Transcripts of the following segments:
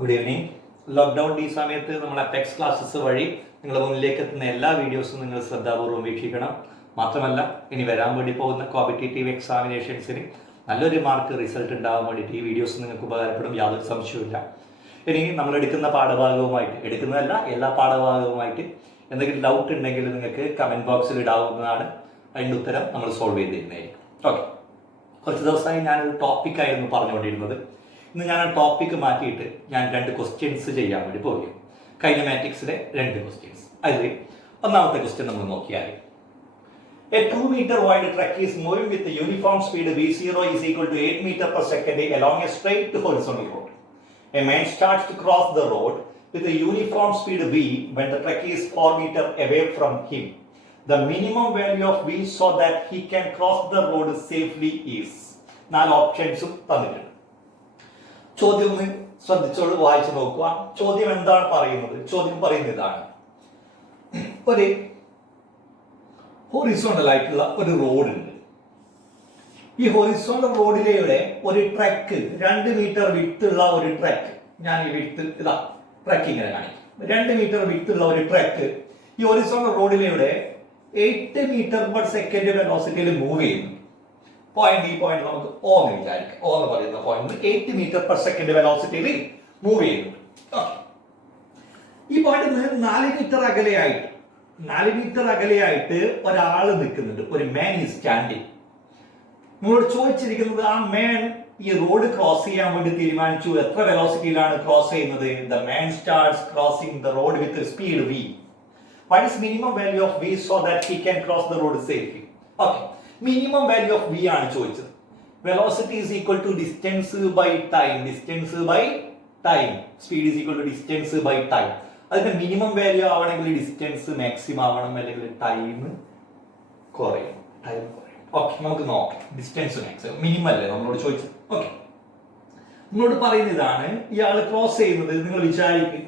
Good evening. Lockdown ഈ സമയത്ത് നമ്മൾ അപെക്സ് ക്ലാസ്സസ് വഴി നിങ്ങളുടെ മുന്നിലേക്ക് എത്തുന്ന എല്ലാ വീഡിയോസും നിങ്ങൾ ശ്രദ്ധാപൂർവ്വം വീക്ഷിക്കണം. മാത്രമല്ല, ഇനി വരാൻ വേണ്ടി പോകുന്ന കോമ്പറ്റേറ്റീവ് എക്സാമിനേഷൻസിന് നല്ലൊരു മാർക്ക് റിസൾട്ട് ഉണ്ടാകാൻ വേണ്ടിയിട്ട് ഈ വീഡിയോസ് നിങ്ങൾക്ക് ഉപകാരപ്പെടും, യാതൊരു സംശയവുമില്ല. ഇനി നമ്മൾ എടുക്കുന്ന പാഠഭാഗവുമായിട്ട് എടുക്കുന്നതല്ല എല്ലാ പാഠഭാഗവുമായിട്ട് എന്തെങ്കിലും ഡൗട്ട് ഉണ്ടെങ്കിൽ നിങ്ങൾക്ക് കമൻറ്റ് ബോക്സിൽ ഇടാവുന്നതാണ്. അതിൻ്റെ ഉത്തരം നമ്മൾ സോൾവ് ചെയ്ത് തരുന്നതായിരിക്കും. ഓക്കെ, കുറച്ച് ദിവസമായി ഞാനൊരു ടോപ്പിക്കായിരുന്നു പറഞ്ഞുകൊണ്ടിരുന്നത്. ഇന്ന് ഞാൻ ആ ടോപ്പിക്ക് മാറ്റിയിട്ട് ഞാൻ 2 ക്വസ്റ്റ്യൻസ് ചെയ്യാൻ വേണ്ടി പോവുകയാണ്. കൈനമാറ്റിക്സിലെ 2 ക്വസ്റ്റ്യൻസ്. അതിൽ ഒന്നാമത്തെ ക്വസ്റ്റ്യൻ നമ്മൾ നോക്കിയാൽ, a 2 meter wide truck is moving with a uniform speed v0 is equal to 8 meter per second along a straight horizontal road. A man starts to cross the road with a uniform speed v when the truck is 4 meter away from him. The minimum value of v so that he can cross the road safely is. 4 ഓപ്ഷൻസും തന്നിട്ടുണ്ട്. ചോദ്യം ഒന്ന് ശ്രദ്ധിച്ചോളൂ, വായിച്ചു നോക്കുക. ചോദ്യം എന്താണ് പറയുന്നത്? ചോദ്യം പറയുന്നത് ഇതാണ്: ഒരു ഹൊറിസോണ്ടൽ ആയിട്ടുള്ള ഒരു റോഡ് ഉണ്ട്. ഈ ഹൊറിസോണ്ടൽ റോഡിലൂടെ ഒരു ട്രക്ക് 2 മീറ്റർ വിട്ടുള്ള ഒരു ട്രക്ക്, ഞാൻ ഈ വിട്ട് ഇതാ ട്രക്ക് ഇങ്ങനെ കാണിക്കും. 2 മീറ്റർ വിട്ടുള്ള ഒരു ട്രക്ക് ഈ ഹൊറിസോണ്ടൽ റോഡിലൂടെ 8 മീറ്റർ പെർ സെക്കൻഡ് വെലോസിറ്റിയിൽ മൂവ് ചെയ്യുന്നു. ഈ പോയിന്റ് നമുക്ക് ഓ എന്ന് വിചാരിക്കാം. ഓ എന്ന് പറയുന്ന പോയിന്റ് 8 മീറ്റർ പെർ സെക്കൻഡ് വെലോസിറ്റിയിൽ മൂവ് ചെയ്യുന്നുണ്ട്. ഈ പോയിന്റ് 4 മീറ്റർ അകലെയായിട്ട് ഒരാൾ നിൽക്കുന്നുണ്ട്. ഒരു മാൻ ഈസ് സ്റ്റാൻഡിങ്. നിങ്ങളോട് ചോദിച്ചിരിക്കുന്നത്, ആ മാൻ ഈ റോഡ് ക്രോസ് ചെയ്യാൻ വേണ്ടി തീരുമാനിച്ചു. എത്ര വെലോസിറ്റിയിലാണ് ക്രോസ് ചെയ്യുന്നത്? The man starts crossing the road with speed v. What is minimum value of v so that he can cross the road safely? Okay, minimum value of v ആണ് ചോദിച്ചത്. Velocity is equal to distance by time. Distance by time. Speed is equal to distance by time. അതിന്റെ minimum value ആവണമെങ്കിൽ distance maximum ആവണം, അല്ലെങ്കിൽ time കുറയും. Okay, നമുക്ക് നോക്കാം. Distance maximum minimum അല്ലേ നമ്മളോട് ചോദിച്ചത്. ഓക്കെ, നമ്മളോട് പറയുന്ന ഇതാണ്, ഇയാൾ ക്രോസ് ചെയ്യുന്നത്. നിങ്ങൾ വിചാരിക്കും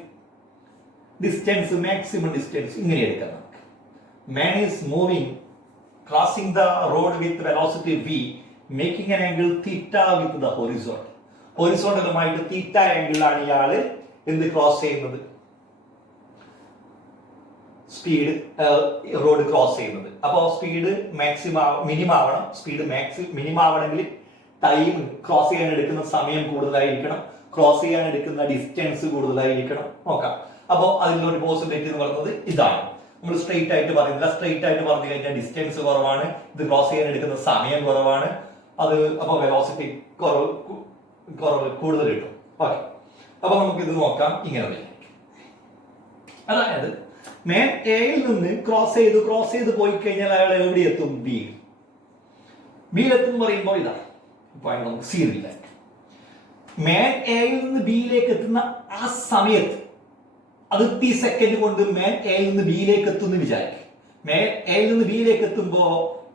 ഡിസ്റ്റൻസ്, മാക്സിമം ഡിസ്റ്റൻസ് ഇങ്ങനെ എടുക്കാം നമുക്ക്. Man is moving crossing the road with velocity v, making an angle theta with the horizontal. ഹൊറിസോണ്ടലുമായിട്ട് തീറ്റ ആംഗിളിലാണ് ഇയാൾ എന്ത് ക്രോസ് ചെയ്യുന്നത്? സ്പീഡ് റോഡ് ക്രോസ് ചെയ്യുന്നത്. അപ്പോൾ സ്പീഡ് മിനിമം ആവണം. സ്പീഡ് മിനിമം ആവണമെങ്കിൽ ടൈം, ക്രോസ് ചെയ്യാൻ എടുക്കുന്ന സമയം കൂടുതലായിരിക്കണം, ക്രോസ് ചെയ്യാൻ എടുക്കുന്ന ഡിസ്റ്റൻസ് കൂടുതലായിരിക്കണം. നോക്കാം. അപ്പോൾ അതിലൊരു പോസിബിലിറ്റി എന്ന് പറയുന്നത് ഇതാണ്. നമ്മൾ സ്ട്രെയിറ്റ് ആയിട്ട് പറയുന്നില്ല. സ്ട്രെയിറ്റ് ആയിട്ട് പറഞ്ഞു കഴിഞ്ഞാൽ ഡിസ്റ്റൻസ് കുറവാണ്, ഇത് ക്രോസ് ചെയ്യാൻ എടുക്കുന്ന സമയം കുറവാണ്. അത് അപ്പോൾ വെലോസിറ്റി കൂടുതൽ കിട്ടും. ഓക്കെ, അപ്പൊ നമുക്ക് ഇത് നോക്കാം. ഇങ്ങനെ, അതായത് മാൻ എയിൽ നിന്ന് ക്രോസ് ചെയ്ത് പോയി കഴിഞ്ഞാൽ അയാൾ എവിടെ എത്തും? ബിയിലെത്തും പറയുമ്പോൾ ഇതാ പോയിന്റ് നമുക്ക് സീരില്ല. മാൻ എയിൽ നിന്ന് ബിയിലേക്ക് എത്തുന്ന ആ സമയത്ത് അത് t സെക്കൻഡ് കൊണ്ട് മാൻ എയിൽ നിന്ന് ബിയിലേക്ക് എത്തുന്നു വിചാരിക്കും. മാൻ എയിൽ നിന്ന് ബിയിലേക്ക് എത്തുമ്പോ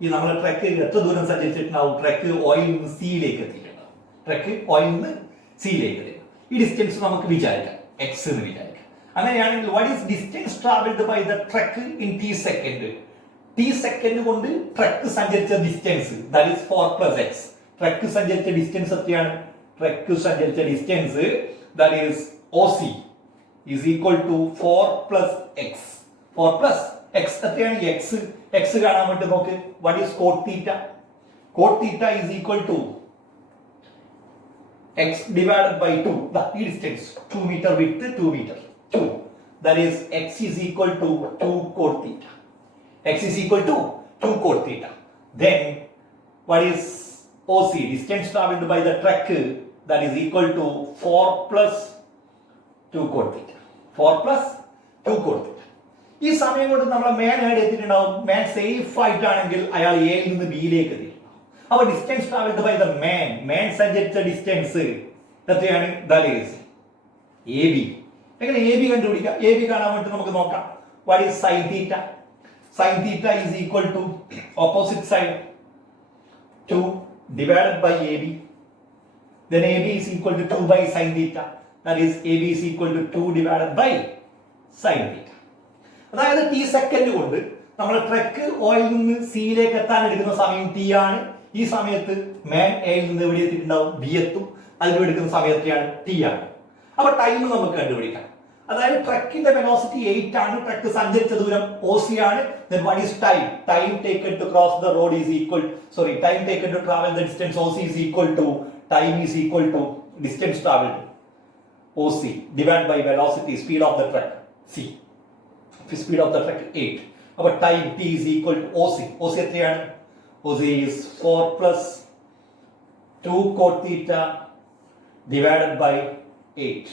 ഈ നമ്മുടെ ട്രക്ക് എത്ര ദൂരം സഞ്ചരിച്ചിട്ടുണ്ടാവും? ട്രക്ക് ഓയിൽ നിന്ന് സിയിലേക്ക് എത്തിയിട്ടുണ്ടാവും. ട്രക്ക് ഓയിൽ നിന്ന് സിയിലേക്ക് എത്തി. ഈ ഡിസ്റ്റൻസ് നമുക്ക് വിചാരിക്കാം എക്സ് എന്ന് വിചാരിക്കാം. അങ്ങനെയാണെങ്കിൽ what is distance travelled by the truck in t second? t second കൊണ്ട് ട്രക്ക് സഞ്ചരിച്ച distance, that is 4 + x. Truck സഞ്ചരിച്ച ഡിസ്റ്റൻസ് എത്രയാണ്? ട്രക്ക് സഞ്ചരിച്ച distance that is OC is equal to 4 + x. 4 + x എത്രയാണ്? x കാണാൻ വേണ്ടി നോക്ക്. what is cot theta? Cot theta is equal to x divided by 2. ഈ distance 2 metre with 2 metre 2, that is x is equal to 2 cot theta. x is equal to 2 cot theta. Then what is OC? Distance traveled by the truck, that is equal to 4 + 2 cot theta. 4 + 2 cot theta. ഈ സമയം കൊണ്ട് നമ്മളെ മാൻ എവിടെ എത്തിയിട്ടുണ്ടാവും? മാൻ safe ആയിട്ടാണെങ്കിൽ അയാൾ എയിൽ നിന്ന് ബിയിലേക്ക് എത്തിയിട്ടുണ്ടാവും. അപ്പൊ distance travelled by the man സഞ്ചരിച്ച ഡിസ്റ്റൻസ് എത്രയാണ്? That is AB. എങ്ങനെ AB കണ്ടുപിടിക്കാം? AB കാണാൻ വേണ്ടി നമുക്ക് നോക്കാം. What is sin theta? Sin theta is equal to opposite side 2 divided by AB. Then AB is equal to 2 by sin theta. That is AB is equal to 2 divided by sin theta. അതായത് t second കൊണ്ട് നമ്മൾ truck oil നിന്ന് സിയിലേക്ക് എത്താൻ എടുക്കുന്ന സമയം t ആണ്. ഈ സമയത്ത് മാൻ എയിൽ നിന്ന് എവിടെ എത്തിയിട്ടുണ്ടാവും? ബി എത്തും. അതിന് എടുക്കുന്ന സമയം എത്രയാണ്? t ആണ്. അപ്പൊ ടൈം നമുക്ക് കണ്ടുപിടിക്കാം. അതായത് ട്രക്കിന്റെ വെലോസിറ്റി 8 ആണ്, ട്രക്ക് സഞ്ചരിച്ച ദൂരം OC ആണ്. Then what is time? Time taken to cross the road is equal, time taken to travel the distance OC is equal to, time is equal to distance traveled OC divided by velocity, speed of the truck C. Speed of the truck 8. Our time T is equal to OC. OC എത്രയാണ്? OC is 4 plus 2 cot theta divided by 8.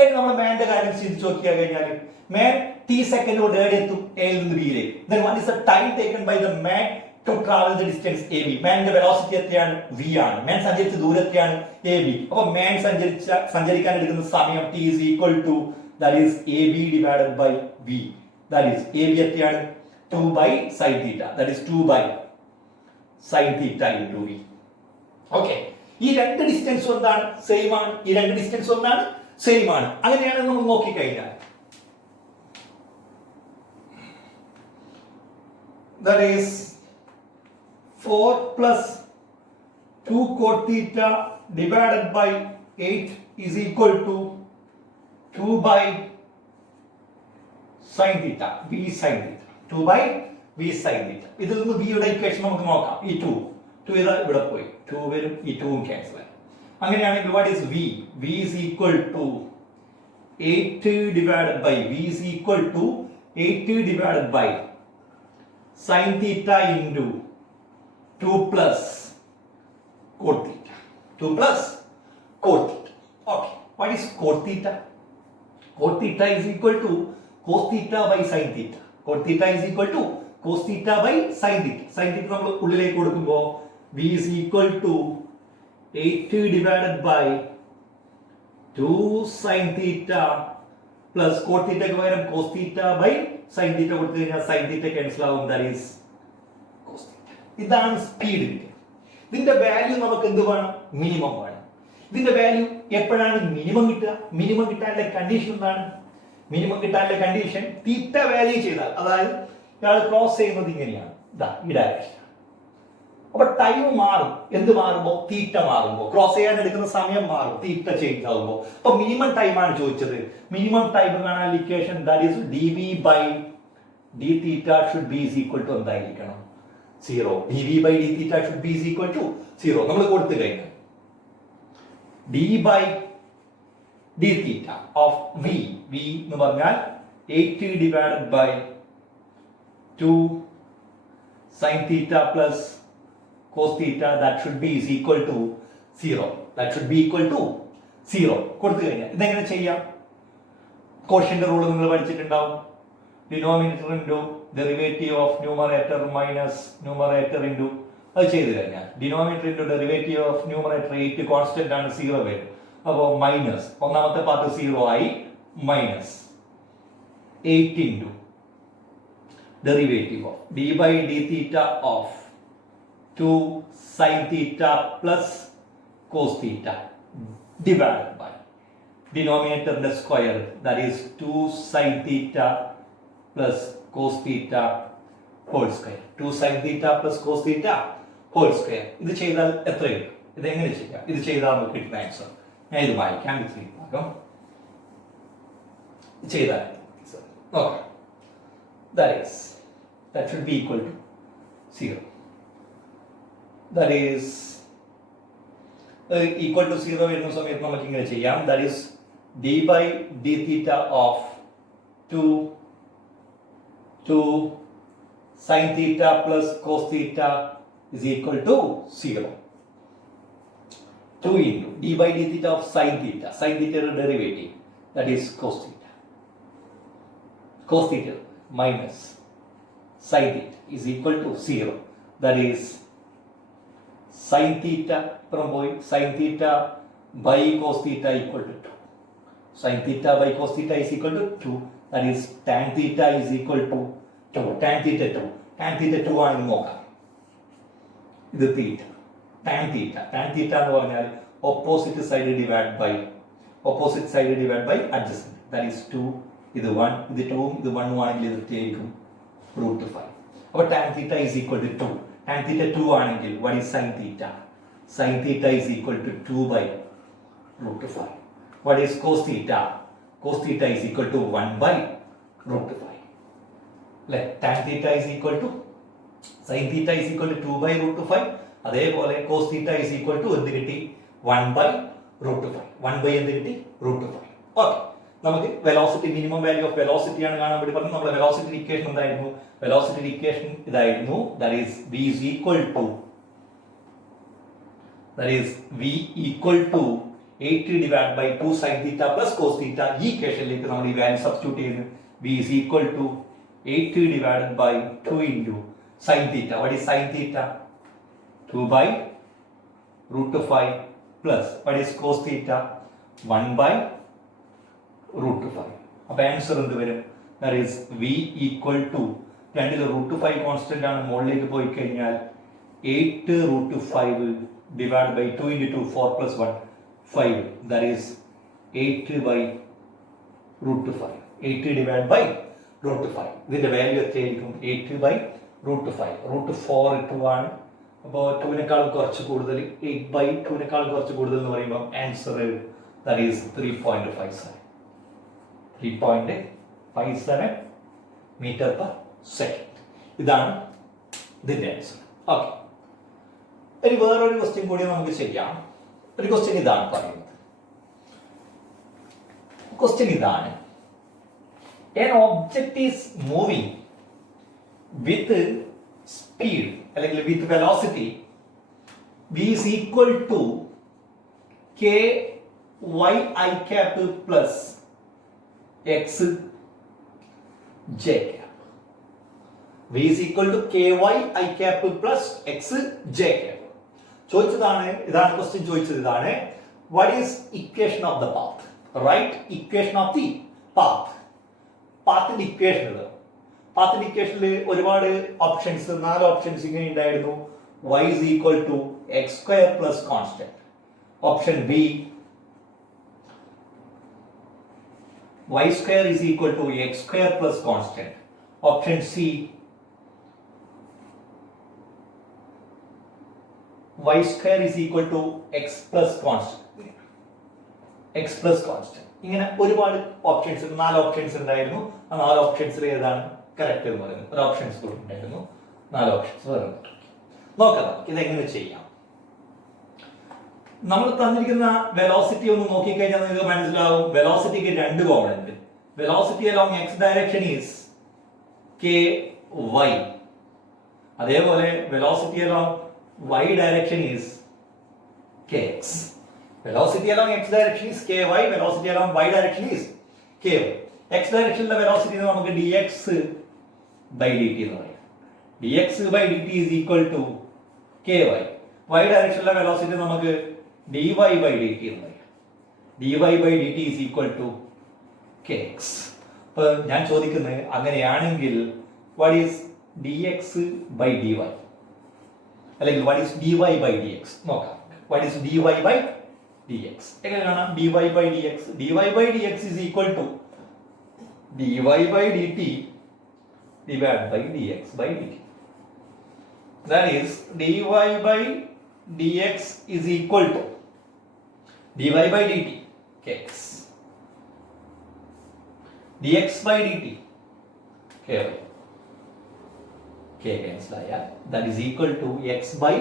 ഇനി നമ്മൾ മാന്റെ കാര്യം ചിന്തിച്ച് നോക്കിയാൽ കഴിഞ്ഞാൽ മാൻ T second കൊണ്ട് എവിടെ എത്തും? എയിൽ നിന്ന് ബിയിലേക്ക്. Then what is the time taken by the man to travel the distance AB? മാന്റെ വെലോസിറ്റി എത്രയാണ്? V ആണ്. മാൻ സഞ്ചരിച്ച ദൂരം എത്രയാണ്? AB. അപ്പോൾ മാൻ സഞ്ചരിക്കാൻ എടുക്കുന്ന സമയം T is equal to, that is AB divided by V. That is AB എത്രയാണ്? 2 by sin theta. That is 2 by sin theta into V. Okay. ഈ രണ്ട് ഡിസ്റ്റൻസ് എന്താണ്? സെയിം ആണ്. ഈ രണ്ട് ഡിസ്റ്റൻസ് ഒന്നാണ്, സെയിം ആണ്. അങ്ങനെയാണ് നമ്മൾ നോക്കിക്കഴിഞ്ഞാൽ that is 4 plus 2 cot theta divided by 8 is equal to 2 by sin theta, V sin theta. 2 by V sin theta. ഇതിൽ നിന്ന് V യുടെ ഇക്വേഷൻ നമുക്ക് നോക്കാം. ഈ 2 ഇതാ ഇവിടെ പോയി, 2 വരും, ഈ 2 ക്യാൻസൽ ആയി. അങ്ങനെയാണെങ്കിൽ what is V? V is equal to 8 divided by, V is equal to 8 divided by sin theta into 2 plus cot theta. 2 plus cot theta. Okay. What is cot theta? Cot theta is equal to cos theta by sin theta. Cot theta is equal to cos theta by sin theta. Sin theta നമ്മൾ ഉള്ളിലേക്ക് കൊടുക്കുമ്പോൾ V is equal to 8 divided by 2 sin theta plus cot theta ക്ക് പകരം cos theta by sin theta കൊടുത്തു കഴിഞ്ഞാൽ sin theta cancel ആവും, that is cos theta. ഇതാണ് speed കിട്ടുക. ഇതിന്റെ വാല്യൂ നമുക്ക് എന്ത് വേണം? മിനിമം വേണം. ഇതിന്റെ വാല്യൂ എപ്പോഴാണ് മിനിമം കിട്ടുക? മിനിമം കിട്ടാനുള്ള കണ്ടീഷൻ എന്താണ്? മിനിമം കിട്ടാനുള്ള കണ്ടീഷൻ തീറ്റ വാല്യൂ ചെയ്താൽ, അതായത് ഇയാൾ ക്രോസ് ചെയ്യുന്നത് ഇങ്ങനെയാണ്, ഇതാ ഈ ഡയറക്ഷൻ. അപ്പൊ ടൈം മാറും. എന്ത് മാറുമ്പോ? തീറ്റ മാറുമ്പോ. ക്രോസ് ചെയ്യാൻ എടുക്കുന്ന സമയം മാറും, തീറ്റ ചേഞ്ച് ആകുമ്പോ. അപ്പൊ മിനിമം ടൈം ആണ് ചോദിച്ചത്. മിനിമം ടൈം കാണാൻ equation that is dv by d theta should be is equal to എന്തായിരിക്കണം? 0. dv by d theta should be is equal to 0. നമ്മൾ കൊടുത്തു കഴിഞ്ഞാൽ d by d theta of v എന്ന് പറഞ്ഞാൽ 8 divided by 2 sin theta plus cos theta, that should be is equal to 0. That should be equal to 0. കൊടുത്തു കഴിഞ്ഞാൽ ഇതെങ്ങനെ ചെയ്യാം? Quotient rule നിങ്ങൾ പഠിച്ചിട്ടുണ്ടാവും. Denominator into derivative of numerator minus numerator into, അത് ചെയ്ത് കഴിഞ്ഞാൽ denominator into derivative of numerator 8 constant ആണ്, 0 വരും. അപ്പോൾ മൈനസ് ഒന്നാമത്തെ പാർട്ട് 0 ആയി, minus 8 into derivative of d by d theta of 2 sin theta plus cos theta divided by denominator the square, that is 2 sin theta plus cos theta whole square. 2 sin theta plus cos theta whole square. ഇത് ചെയ്താൽ എത്ര കിട്ടും? ഇത് എങ്ങനെ ചെയ്യാം? ഇത് ചെയ്താൽ നമുക്ക് കിട്ടുന്ന ആൻസർ ഞാൻ ഇത് വായിക്കാം. ചെയ്താൽ നോക്കാം. That should be equal to 0. That is equal to 0 വരുന്ന സമയത്ത് നമുക്ക് ഇങ്ങനെ ചെയ്യാം. That is d by d theta of 2 sin theta plus cos theta is equal to 0. 2 into d by d theta of sin theta. Sin theta derivative, that is cos theta. Cos theta minus sin theta is equal to 0. That is sin theta from sin theta by cos theta equal to 2. Sin theta by cos theta is equal to 2. That is tan theta is equal to 2. Tan theta 2. Tan theta 2 ആണെന്ന് നോക്കാം. ഇത് തീറ്റ. Tan theta. Tan theta എന്ന് പറഞ്ഞാൽ opposite side divided by adjacent. That is 2. ഇത് 1. ഇത് 2. ഇത് 1 ആണെങ്കിൽ ഇത് ആയിരിക്കും √5. അപ്പോൾ tan theta is equal to 2. Tan theta 2 ആണെങ്കിൽ what is sin theta? Sin theta is equal to 2 by √5. What is cos theta? Cos theta is equal to 1 by root 5. Like tan theta is equal to sin theta is equal to 2 by root 5. അതേപോലെ cos theta is equal to എന്ത് കിട്ടി? 1 by root 5. 1 by എന്ത് കിട്ടി? root 5. Okay, നമുക്ക് velocity, minimum value of velocity ആണ് കാണാൻ വേണ്ടി പറഞ്ഞു. നമ്മുടെ വെലോസിറ്റി ഇക്വേഷൻ എന്തായിരുന്നു? വെലോസിറ്റി ഇക്വേഷൻ ഇതായിരുന്നു. That is v is equal to, that is v equal to 80 divided by 2 sin theta plus cos theta. ഈ ഇക്വേഷനിലേക്ക് നമ്മൾ ഈ വാല്യൂ സബ്സ്റ്റിറ്റ്യൂട്ട് ചെയ്യുന്നു. v is equal to 80 divided by 2 into sin theta. What is sin theta? 2 by root 5 plus what is cos theta? 1 by root 5. അപ്പോൾ answer എന്ത് വരും? That is v equal to, രണ്ടിൽ root 5 constant ആണ്, മുകളിലേക്ക് പോയി കഴിഞ്ഞാൽ 8 root 5 divided by 2 into 2, 4 plus 1, 5. That is 8 by root 5. 8 divided by root 5. ഇതിന്റെ value എത്രയായിരിക്കും? 8 by root 5. root 4 2 ആണ്. അപ്പോൾ 2-നേക്കാളും കുറച്ച് കൂടുതൽ, 8 by 2-നേക്കാളും കുറച്ച് കൂടുതൽ എന്ന് പറയുമ്പോൾ answer that is 3.57. 3.57 metre per second. ഇതാണ് ഇതിന്റെ ആൻസർ. ഓക്കെ, ഇനി വേറൊരു ക്വസ്റ്റ്യൻ കൂടി നമുക്ക് ചെയ്യാം. ഒരു ക്വസ്റ്റ്യൻ ഇതാണ് പറയുന്നത്. ക്വസ്റ്റ്യൻ ഇതാണ്: an object is moving with speed അല്ലെങ്കിൽ with velocity v is equal to k y I cap plus x j cap. v is equal to k y I cap plus x j cap. ചോദിച്ചതാണ്, ഇതാണ് question ചോദിച്ചത്. ഇതാണ് what is equation of the path? Write equation of the path. പാത്തിന്റെ equation ഇത്. പാത്തിന്റെ ഇക്വേഷനിൽ ഒരുപാട് options, 4 options ഇങ്ങനെ ഉണ്ടായിരുന്നു. y is equal to x square plus constant. Option B y square is equal to x square plus constant. Option C y square is equal to x plus constant. x plus constant. ഇങ്ങനെ ഒരുപാട് options, 4 options ഉണ്ടായിരുന്നു. ആ 4 ഓപ്ഷൻസിൽ ഏതാണ് correct എന്ന് പറയുന്നത്? ഒരു options കൂടി ഉണ്ടായിരുന്നു, 4 ഓപ്ഷൻസ് വരുന്നുണ്ട്. നോക്കാം ഇതെങ്ങനെ ചെയ്യാം. നമ്മൾ തന്നിരിക്കുന്ന വെലോസിറ്റി ഒന്ന് നോക്കിക്കഴിഞ്ഞാൽ നിങ്ങൾക്ക് മനസ്സിലാവും. വെലോസിറ്റിക്ക് 2 component. Velocity along x direction is k y. അതേപോലെ velocity along y direction is kx. Velocity along x direction is ky. Velocity along y direction is ky. x direction the velocity നമുക്ക് dx by dt എന്ന് പറയാം. dx by dt is equal to ky. y direction the velocity നമുക്ക് dy by dt എന്ന് പറയാം. dy by dt is equal to kx. അപ്പോൾ ഞാൻ ചോദിക്കുന്നത്, അങ്ങനെയാണെങ്കിൽ what is dx by dy? അല്ലെങ്കിൽ what is dy by dx? നോക്കാം. what is dy by dx? എങ്ങനെ കാണാം? dy by dx. dy by dx is equal to dy by dt divided by dx by dt. That is dy by dx is equal to dy by dt kx. dx by dt ky. k cancel ആയാൽ that is equal to x by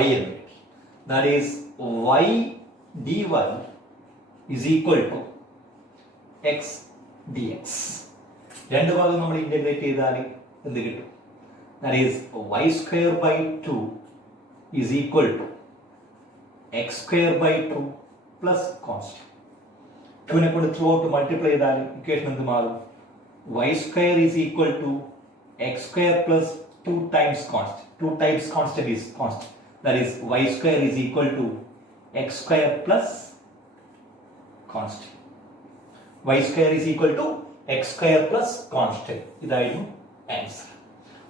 y എന്ന് കിട്ടി. That is y dy is equal to x dx. രണ്ട് ഭാഗം നമ്മൾ integrate ചെയ്താൽ എന്ത് കിട്ടും? That is y square by 2 is equal to x square by 2 plus constant. 2 നെ കൊണ്ട് throughout മൾട്ടിപ്ലൈ ചെയ്താൽ ഇക്വേഷൻ എന്ത് മാറും? y square is equal to x square plus 2 times constant. 2 times constant is constant. That is y square is equal to x square plus constant. y square is equal to x square plus constant. ഇതായിരുന്നു answer.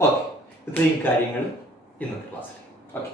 Okay, ഇത്രയും കാര്യങ്ങൾ ഇന്നത്തെ ക്ലാസ്സിൽ. Okay.